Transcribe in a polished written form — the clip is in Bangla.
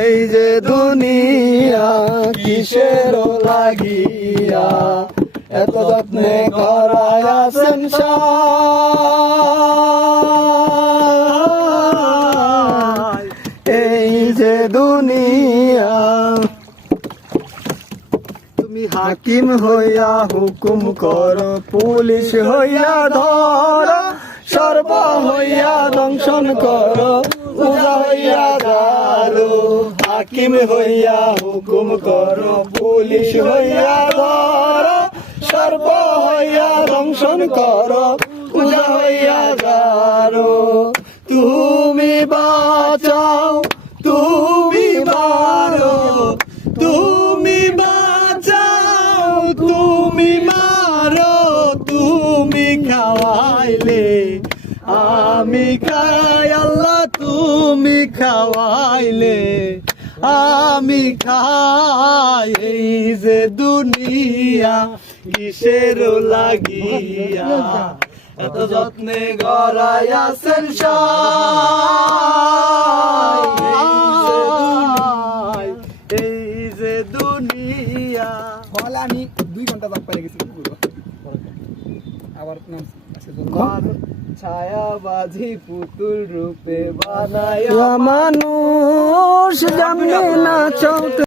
এই যে দুনিয়া কিসের লাগিয়া এত যত্নে করায় আছেন সাই। এই যে দুনিয়া তুমি হাকিম হইয়া হুকুম করো, পুলিশ হইয়া ধরো, সর্ব হইয়া দংশন করো, পূজা হইয়া দারো। হাকিম হইয়া হুকুম করো, পুলিশ হইয়া ধরো, সর্ব হইয়া দংশন করো, পূজা হইয়া দারো। তুমি বাঁচাও, তুমি মারো, তুমি বাঁচাও, তুমি মারো, তুমি খাওয়াইলে আমি খাই, আল্লাহ তুমি খাওয়াইলে আমি খাই। এই যে দুনিয়া কিসের লাগিয়া এত যত্নে গড়াই আছেন সাই। এই যে দুনিয়া ফলে আমি 2 ঘন্টা বাদ পেয়ে গেছি আবার ছায়াবাজি পুতুল রূপে বানায় মানুষ, জানে না চলতে